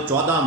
14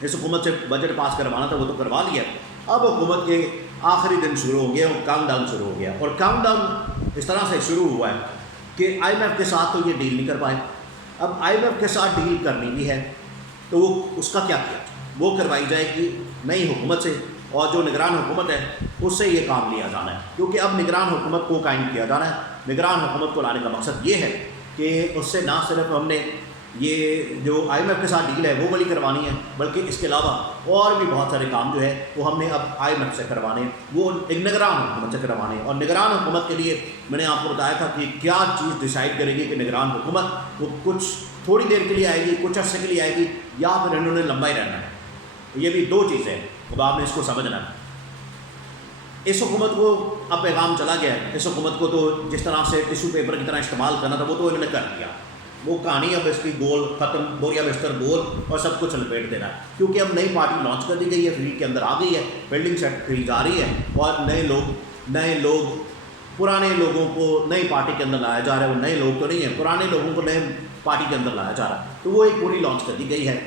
اس حکومت سے بجٹ پاس کروانا تھا وہ تو کروا لیا. اب حکومت کے آخری دن شروع ہو گیا اور کاؤنٹ ڈاؤن شروع ہو گیا. اور کاؤنٹ ڈاؤن اس طرح سے شروع ہوا ہے کہ آئی ایم ایف کے ساتھ تو یہ ڈیل نہیں کر پائے. اب آئی ایم ایف کے ساتھ ڈیل کرنی بھی ہے تو وہ اس کا کیا کیا وہ کروائی جائے گی نئی حکومت سے, اور جو نگران حکومت ہے اس سے یہ کام لیا جانا ہے, کیونکہ اب نگران حکومت کو قائم کیا جانا ہے. نگران حکومت کو لانے کا مقصد یہ ہے کہ اس سے نہ صرف ہم نے یہ جو آئی ایم ایف کے ساتھ ڈیل ہے وہ والی کروانی ہے, بلکہ اس کے علاوہ اور بھی بہت سارے کام جو ہے وہ ہم نے اب آئی ایم ایف سے کروانے ہیں, وہ ایک نگران حکومت سے کروانے ہیں. اور نگران حکومت کے لیے میں نے آپ کو بتایا تھا کہ کیا چیز ڈیسائیڈ کرے گی کہ نگران حکومت وہ کچھ تھوڑی دیر کے لیے آئے گی, کچھ عرصے کے لیے آئے گی, یا پھر انہوں نے لمبا ہی رہنا ہے. یہ بھی دو چیزیں ہیں, اب آپ نے اس کو سمجھنا ہے. اس حکومت کو اب پیغام چلا گیا ہے. اس حکومت کو تو جس طرح سے ٹیشو پیپر کی طرح استعمال کرنا تھا وہ تو انہوں نے کر دیا. وہ کہانی اب اس کی گول ختم, بوریا بستر گول اور سب کچھ لپیٹ دینا ہے, کیونکہ اب نئی پارٹی لانچ کر دی گئی ہے, فریق کے اندر آ گئی ہے, بلڈنگ سیٹ کری جا رہی ہے, اور نئے لوگ پرانے لوگوں کو نئی پارٹی کے اندر لایا جا رہا ہے. وہ نئے لوگ تو نہیں ہیں, پرانے لوگوں کو نئے پارٹی کے اندر لایا جا رہا ہے. تو وہ ایک پوری لانچ کر دی گئی ہے.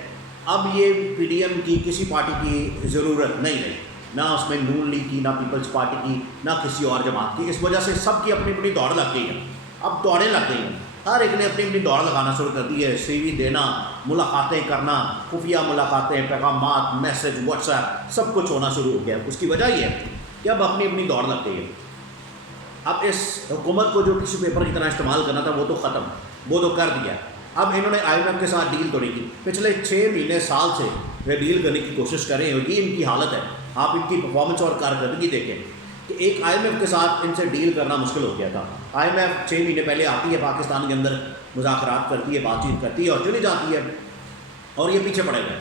اب یہ پی ڈی ایم کی کسی پارٹی کی ضرورت نہیں رہی, نہ اس میں نون لیگ کی, نہ پیپلز پارٹی کی, نہ کسی اور جماعت کی. اس وجہ سے سب کی اپنی اپنی دوڑ لگ گئی ہے. اب دوڑیں لگ گئی ہیں, ہر ایک نے اپنی اپنی دوڑ لگانا شروع کر دی ہے. سی وی دینا, ملاقاتیں کرنا, خفیہ ملاقاتیں, پیغامات, میسج, واٹس ایپ, سب کچھ ہونا شروع ہو گیا. اس کی وجہ یہ ہے کہ اب اپنی اپنی دوڑ لگ گئی ہے. اب اس حکومت کو جو ٹیشو پیپر کی طرح استعمال کرنا تھا وہ تو ختم, وہ تو کر دیا. اب انہوں نے آئی ایم ایف کے ساتھ ڈیل تو نہیں کی. پچھلے 6 مہینے سال سے وہ ڈیل کرنے کی کوشش کر رہے ہیں, اور یہ ان کی حالت ہے. آپ ان کی پرفارمنس اور کارکردگی دیکھیں کہ ایک آئی ایم ایف کے ساتھ ان سے ڈیل کرنا مشکل ہو گیا تھا. آئی ایم ایف 6 مہینے پہلے آتی ہے پاکستان کے اندر, مذاکرات کرتی ہے, بات چیت کرتی ہے اور چلی جاتی ہے, اور یہ پیچھے پڑے ہوئے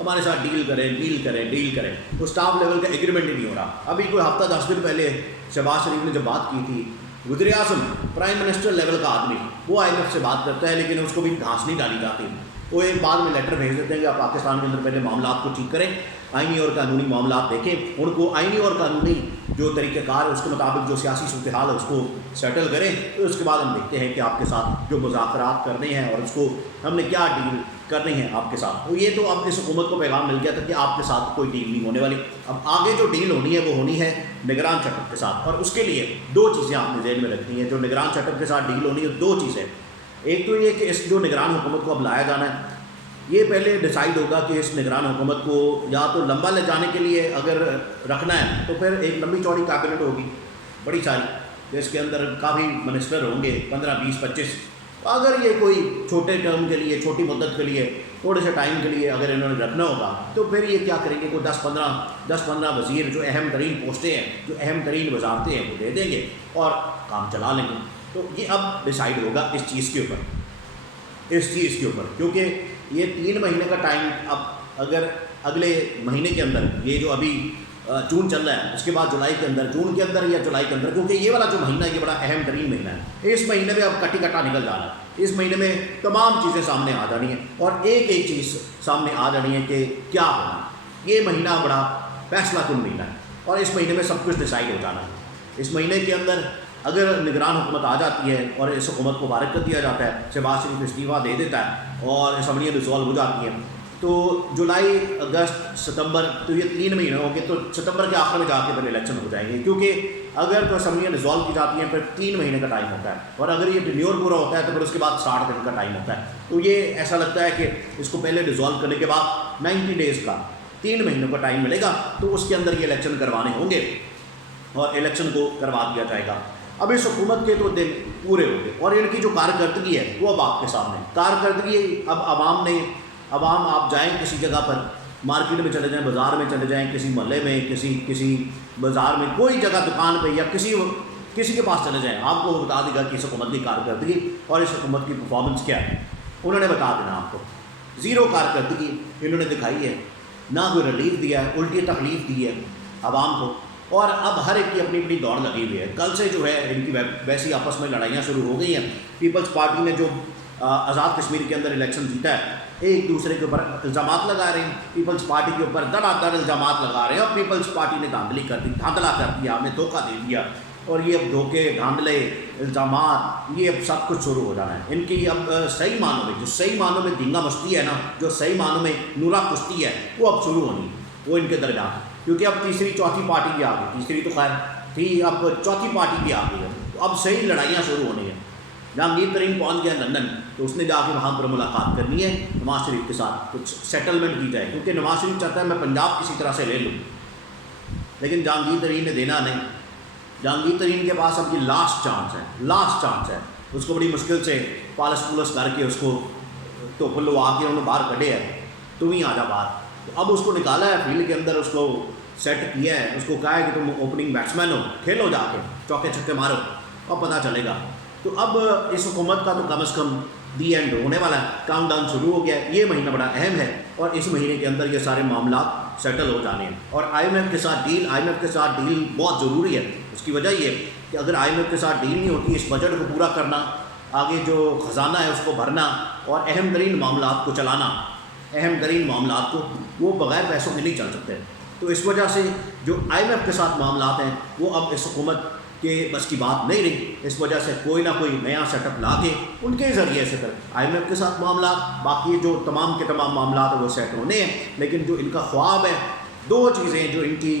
ہمارے ساتھ ڈیل کریں. تو اسٹاف لیول کا ایگریمنٹ ہی نہیں ہو رہا. ابھی کوئی ہفتہ 10 دن پہلے شہباز شریف نے جب بات کی تھی, وزیر اعظم پرائم منسٹر لیول کا آدمی وہ آئی ایم ایف سے بات کرتا ہے, لیکن اس کو بھی گھاس نہیں ڈالی جاتی. وہ ایک بعد میں لیٹر بھیج دیتے ہیں کہ آپ پاکستان کے اندر پہلے معاملات کو ٹھیک کریں, آئینی اور قانونی معاملات دیکھیں, ان کو آئینی اور قانونی جو طریقہ کار ہے اس کے مطابق جو سیاسی صورتحال ہے اس کو سیٹل کریں. تو اس کے بعد ہم دیکھتے ہیں کہ آپ کے ساتھ جو مذاکرات کرنے ہیں اور اس کو ہم نے کیا ڈیل کرنی ہے آپ کے ساتھ. تو یہ تو اب اس حکومت کو پیغام مل گیا تھا کہ آپ کے ساتھ کوئی ڈیل نہیں ہونے والی. اب آگے جو ڈیل ہونی ہے وہ ہونی ہے نگران چٹر کے ساتھ, اور اس کے لیے 2 چیزیں آپ نے ذہن میں رکھنی ہیں. جو نگران چٹر کے ساتھ ڈیل ہونی ہے 2 چیزیں. ایک تو یہ کہ اس جو نگران حکومت کو اب لایا جانا ہے, یہ پہلے ڈیسائیڈ ہوگا کہ اس نگران حکومت کو یا تو لمبا لے جانے کے لیے اگر رکھنا ہے تو پھر ایک لمبی چوڑی کابینٹ ہوگی بڑی ساری, جس کے اندر کافی منسٹر ہوں گے 15, 20, 25. اگر یہ کوئی چھوٹے ٹرم کے لیے, چھوٹی مدت کے لیے, تھوڑے سے ٹائم کے لیے اگر انہوں نے رکھنا ہوگا تو پھر یہ کیا کریں گے, کوئی 10-15 وزیر جو اہم ترین پوسٹیں ہیں, جو اہم ترین وزارتیں ہیں وہ دے دیں گے اور کام چلا لیں گے. تو یہ اب ڈیسائیڈ ہوگا اس چیز کے اوپر, کیونکہ یہ 3 مہینے کا ٹائم اب اگر اگلے مہینے کے اندر, یہ جو ابھی جون چل رہا ہے, اس کے بعد جولائی کے اندر, جون کے اندر یا جولائی کے اندر, کیونکہ یہ والا جو مہینہ ہے یہ بڑا اہم ترین مہینہ ہے. اس مہینے میں اب کٹا نکل جانا ہے. اس مہینے میں تمام چیزیں سامنے آ جانی ہیں, اور ایک چیز سامنے آ جانی ہے کہ کیا ہونا. یہ مہینہ بڑا فیصلہ کن مہینہ ہے, اور اس مہینے میں سب کچھ ڈیسائیڈ ہو جانا ہے. اس مہینے کے اندر اگر نگران حکومت آ جاتی ہے اور اس حکومت کو فارغ کر دیا جاتا ہے, شہباز شریف استعفیٰ دے دیتا ہے اور اسمبلیاں ڈسالو ہو جاتی ہیں, تو جولائی, اگست, ستمبر, تو یہ 3 مہینے ہوں گے. تو ستمبر کے آخر میں جا کے پھر الیکشن ہو جائیں گے, کیونکہ اگر تو اسمبلیاں ڈسالو کی جاتی ہیں پھر 3 مہینے کا ٹائم ہوتا ہے, اور اگر یہ ٹینیور پورا ہوتا ہے تو پھر اس کے بعد 60 دن کا ٹائم ہوتا ہے. تو یہ ایسا لگتا ہے کہ اس کو پہلے ڈسالو کرنے کے بعد 90 ڈیز کا, 3 مہینوں کا ٹائم ملے گا, تو اس کے اندر یہ الیکشن کروانے ہوں گے اور الیکشن کو کروا دیا جائے گا. اب اس حکومت کے تو دن پورے ہو گئے, اور ان کی جو کارکردگی ہے وہ اب آپ کے سامنے. کارکردگی اب عوام آپ جائیں کسی جگہ پر, مارکیٹ میں چلے جائیں, بازار میں چلے جائیں, کسی محلے میں, کسی بازار میں, کوئی جگہ دکان پہ یا کسی کے پاس چلے جائیں, آپ کو بتا دے گا کہ اس حکومت کی کارکردگی اور اس حکومت کی پرفارمنس کیا ہے. انہوں نے بتا دینا آپ کو. 0 کارکردگی انہوں نے دکھائی ہے, نہ کوئی ریلیف دیا ہے, الٹی تکلیف دی ہے عوام کو, اور اب ہر ایک کی اپنی اپنی دوڑ لگی ہوئی ہے. کل سے جو ہے ان کی ویسی آپس میں لڑائیاں شروع ہو گئی ہیں. پیپلز پارٹی نے جو آزاد کشمیر کے اندر الیکشن جیتا ہے, ایک دوسرے کے اوپر الزامات لگا رہے ہیں, پیپلز پارٹی کے اوپر دڑ الزامات لگا رہے ہیں, اور پیپلز پارٹی نے دھاندلی کر دی, دھاندلا کر دیا, ہمیں دھوکہ دے دیا, اور یہ اب دھوکے دھاندلے الزامات یہ اب سب کچھ شروع ہو جانا ہے ان کی. اب صحیح معنوں میں جو صحیح معنوں میں دینگا مستی ہے نا، جو صحیح معنوں میں نورا کشتی ہے، وہ اب شروع ہونی ہے، وہ ان کے درمیان. کیونکہ اب تیسری چوتھی پارٹی بھی آ گئی، تیسری تو خیر تھی، اب چوتھی پارٹی بھی آ گئی ہے. تو اب صحیح لڑائیاں شروع ہونی ہیں. جہانگیر ترین پہنچ گیا لندن، تو اس نے جا کے وہاں پر ملاقات کرنی ہے نواز شریف کے ساتھ، کچھ سیٹلمنٹ کی جائے. کیونکہ نواز شریف چاہتا ہے میں پنجاب کسی طرح سے لے لوں، لیکن جہانگیر ترین نے دینا نہیں. جہانگیر ترین کے پاس اب یہ لاسٹ چانس ہے. اس کو بڑی مشکل سے پالس پولس کر کے اس کو تو پلوا کے انہوں نے باہر کھڑے ہے، تم ہی آ جا باہر. تو اب اس کو نکالا ہے فیلڈ کے اندر، اس کو سیٹ کیا ہے، اس کو کہا ہے کہ تم اوپننگ بیٹسمین ہو، کھیلو جا کے چوکے چھکے مارو، اب پتہ چلے گا. تو اب اس حکومت کا تو کم از کم دی اینڈ ہونے والا ہے، کاؤنٹ ڈاؤن شروع ہو گیا ہے. یہ مہینہ بڑا اہم ہے اور اس مہینے کے اندر یہ سارے معاملات سیٹل ہو جانے ہیں. اور آئی ایم ایف کے ساتھ ڈیل بہت ضروری ہے. اس کی وجہ یہ کہ اگر آئی ایم ایف کے ساتھ ڈیل نہیں ہوتی، اس بجٹ کو پورا کرنا، آگے جو خزانہ ہے اس کو بھرنا اور اہم ترین معاملات کو چلانا، اہم ترین معاملات کو، وہ بغیر پیسوں کے نہیں چل سکتے. تو اس وجہ سے جو آئی ایم ایف کے ساتھ معاملات ہیں وہ اب اس حکومت کے بس کی بات نہیں رہی. اس وجہ سے کوئی نہ کوئی نیا سیٹ اپ لا کے ان کے ذریعے سے آئی ایم ایف کے ساتھ معاملات، باقی جو تمام کے تمام معاملات ہیں وہ سیٹ ہونے ہیں. لیکن جو ان کا خواب ہے، دو چیزیں جو ان کی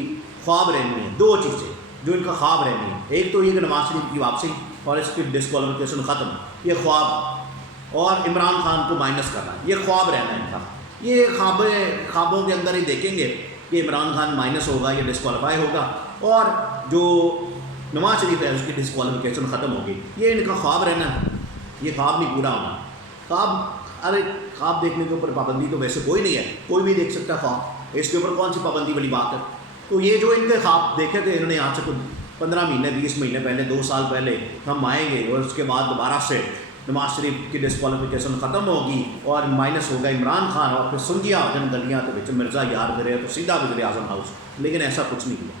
خواب رہنی ہیں، دو چیزیں جو ان کا خواب رہنی ہے، ایک تو یہ کہ نواز شریف کی واپسی اور اس کی ڈسکوالیفیکیشن ختم، یہ خواب، اور عمران خان کو مائنس کرنا، یہ خواب رہنا ہے ان کا. یہ خوابوں کے اندر ہی دیکھیں گے کہ عمران خان مائنس ہوگا یا ڈسکوالیفائی ہوگا اور جو نواز شریف ہے اس کی ڈسکوالیفیکیشن ختم ہوگی. یہ ان کا خواب رہنا ہے، یہ خواب نہیں پورا ہونا. خواب دیکھنے کے اوپر پابندی تو ویسے کوئی نہیں ہے، کوئی بھی دیکھ سکتا ہے خواب، اس کے اوپر کون سی پابندی والی بات ہے. تو یہ جو ان کے خواب دیکھے تھے انہوں نے آج سے 15 مہینے 20 مہینے پہلے، 2 سال پہلے، ہم آئیں گے اور اس کے بعد دوبارہ سے نواز شریف کی ڈسکوالیفیکیشن ختم ہوگی اور مائنس ہوگا عمران خان، اور پھر سنجیاں ہو جن گلیاں تو مرزا یار کرے تو سیدھا وزیر اعظم ہاؤس. لیکن ایسا کچھ نہیں ہوا.